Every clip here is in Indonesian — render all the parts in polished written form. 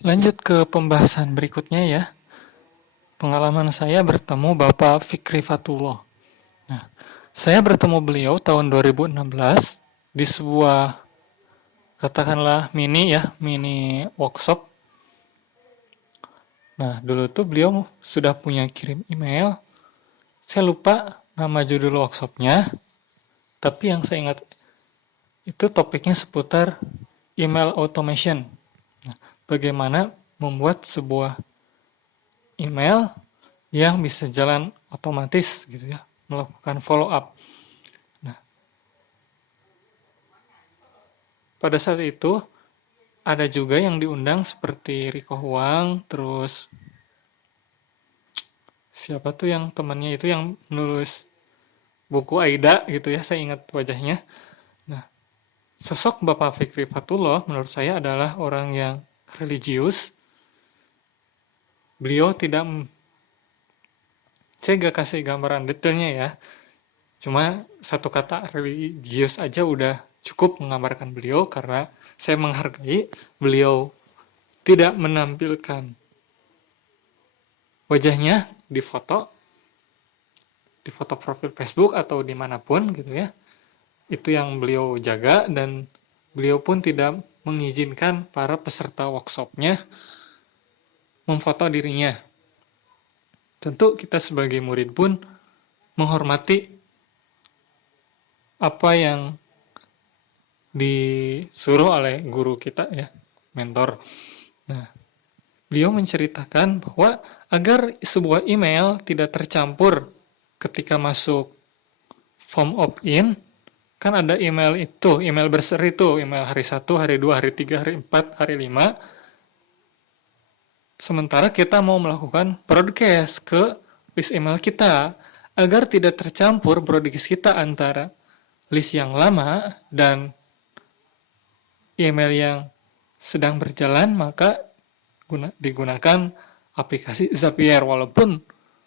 Lanjut ke pembahasan berikutnya ya. Pengalaman saya bertemu Bapak Fikri Fatullah. Nah, saya bertemu beliau tahun 2016 di sebuah katakanlah mini workshop. Nah, dulu tuh beliau sudah punya kirim email. Saya lupa nama judul workshopnya, tapi yang saya ingat itu topiknya seputar email automation. Bagaimana membuat sebuah email yang bisa jalan otomatis gitu ya, melakukan follow up. Nah, pada saat itu ada juga yang diundang seperti Riko Huang, terus siapa tuh yang temannya itu yang nulis buku Aida gitu ya, saya ingat wajahnya. Nah, sosok Bapak Fikri Fatullah menurut saya adalah orang yang religius. Beliau tidak, saya gak kasih gambaran detailnya ya, cuma satu kata religius aja udah cukup menggambarkan beliau karena saya menghargai beliau tidak menampilkan wajahnya di foto profil Facebook atau dimanapun gitu ya. Itu yang beliau jaga dan beliau pun tidak mengizinkan para peserta workshopnya memfoto dirinya. Tentu kita sebagai murid pun menghormati apa yang disuruh oleh guru kita ya, mentor. Nah, beliau menceritakan bahwa agar sebuah email tidak tercampur ketika masuk form opt-in, kan ada email itu, email berseri itu, email hari 1, hari 2, hari 3, hari 4, hari 5. Sementara kita mau melakukan broadcast ke list email kita, agar tidak tercampur broadcast kita antara list yang lama dan email yang sedang berjalan, maka digunakan aplikasi Zapier. Walaupun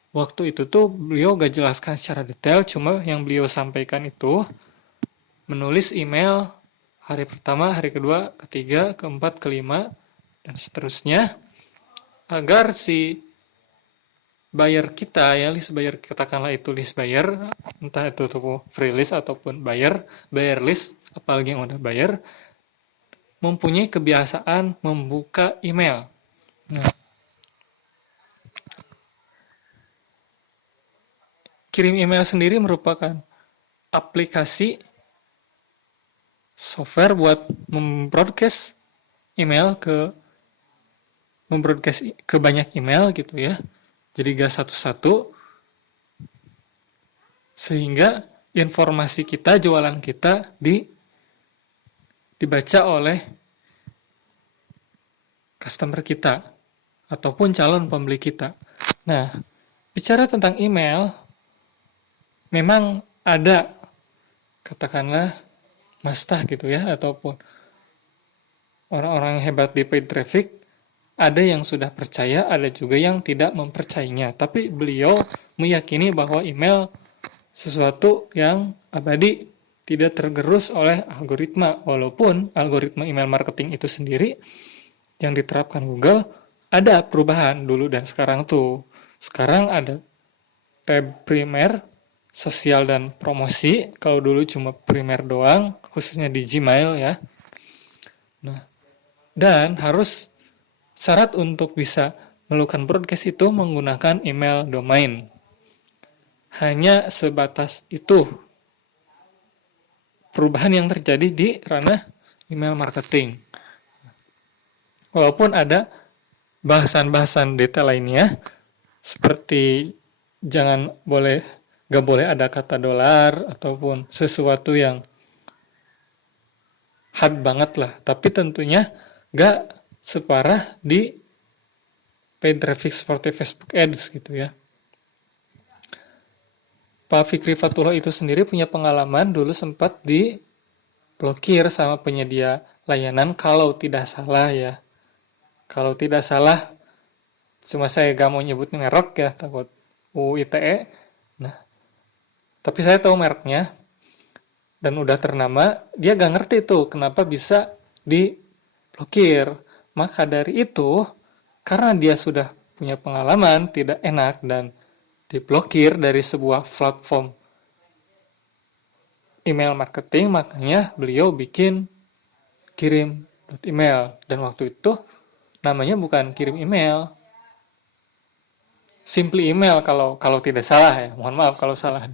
waktu itu tuh beliau gak jelaskan secara detail, cuma yang beliau sampaikan itu menulis email hari pertama, hari kedua, ketiga, keempat, kelima, dan seterusnya agar si buyer kita ya, list buyer, katakanlah itu list buyer, entah itu tuh free list ataupun buyer list, apalagi yang udah buyer, mempunyai kebiasaan membuka email. Nah, kirim email sendiri merupakan aplikasi software buat email membroadcast ke banyak email gitu ya. Jadi gak satu-satu, sehingga informasi kita, jualan kita dibaca oleh customer kita ataupun calon pembeli kita. Nah, bicara tentang email, memang ada katakanlah mastah gitu ya, ataupun orang-orang hebat di paid traffic, ada yang sudah percaya, ada juga yang tidak mempercayainya. Tapi beliau meyakini bahwa email sesuatu yang abadi, tidak tergerus oleh algoritma. Walaupun algoritma email marketing itu sendiri yang diterapkan Google ada perubahan dulu dan sekarang tuh. Sekarang ada tab primer, sosial dan promosi. Kalau dulu cuma primer doang, khususnya di Gmail ya. Nah, dan harus syarat untuk bisa melakukan broadcast itu menggunakan email domain. Hanya sebatas itu perubahan yang terjadi di ranah email marketing. Walaupun ada bahasan-bahasan detail lainnya, seperti gak boleh ada kata dolar ataupun sesuatu yang hard banget lah. Tapi tentunya gak separah di paid traffic seperti Facebook Ads gitu ya. Pak Fikri Fatullah itu sendiri punya pengalaman dulu sempat diblokir sama penyedia layanan kalau tidak salah ya. Kalau tidak salah, cuma saya gak mau nyebut merek ya, takut UU ITE. Nah, tapi saya tahu mereknya dan udah ternama, dia gak ngerti tuh kenapa bisa diblokir. Maka dari itu, karena dia sudah punya pengalaman tidak enak dan diblokir dari sebuah platform email marketing, makanya beliau bikin kirim email. Dan waktu itu namanya bukan kirim email, simply email kalau tidak salah ya. Mohon maaf kalau salah.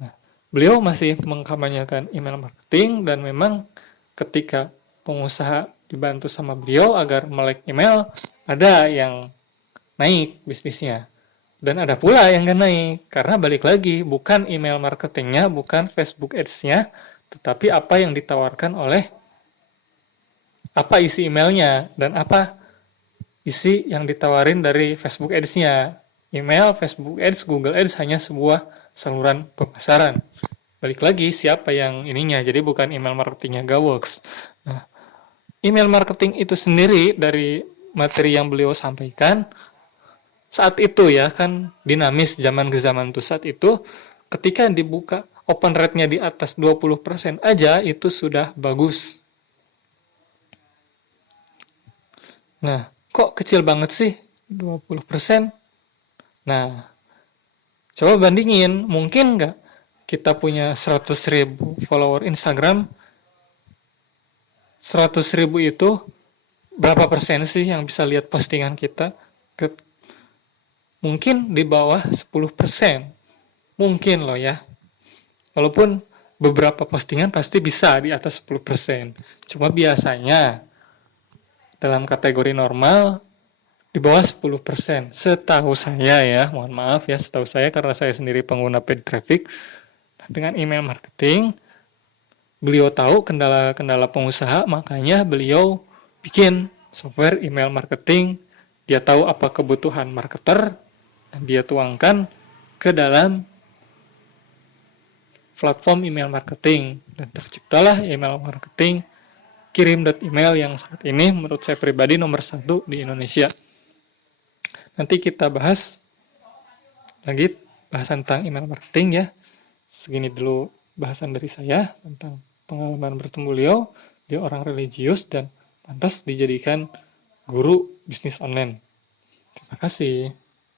Nah, beliau masih mengkampanyekan email marketing dan memang ketika pengusaha dibantu sama beliau agar melek email, ada yang naik bisnisnya. Dan ada pula yang gak naik, karena balik lagi, bukan email marketingnya, bukan Facebook Ads-nya, tetapi apa yang ditawarkan oleh apa isi emailnya, dan apa isi yang ditawarin dari Facebook Ads-nya. Email, Facebook Ads, Google Ads hanya sebuah saluran pemasaran. Balik lagi, siapa yang ininya, jadi bukan email marketingnya gak works. Nah, email marketing itu sendiri dari materi yang beliau sampaikan, saat itu ya kan dinamis zaman ke zaman tuh, saat itu ketika dibuka open rate-nya di atas 20% aja itu sudah bagus. Nah, kok kecil banget sih 20%? Nah, coba bandingin, mungkin nggak kita punya 100.000 follower Instagram, 100.000 itu berapa persen sih yang bisa lihat postingan kita? Mungkin di bawah 10%. Mungkin loh ya. Walaupun beberapa postingan pasti bisa di atas 10%. Cuma biasanya dalam kategori normal di bawah 10%. Setahu saya ya, mohon maaf ya, setahu saya karena saya sendiri pengguna paid traffic. Dengan email marketing, beliau tahu kendala-kendala pengusaha, makanya beliau bikin software email marketing. Dia tahu apa kebutuhan marketer, dan dia tuangkan ke dalam platform email marketing, dan terciptalah email marketing kirim.email yang saat ini menurut saya pribadi nomor 1 di Indonesia. Nanti kita bahas lagi bahasan tentang email marketing ya. Segini dulu bahasan dari saya tentang pengalaman bertemu beliau. Dia orang religius dan pantas dijadikan guru bisnis online. Terima kasih.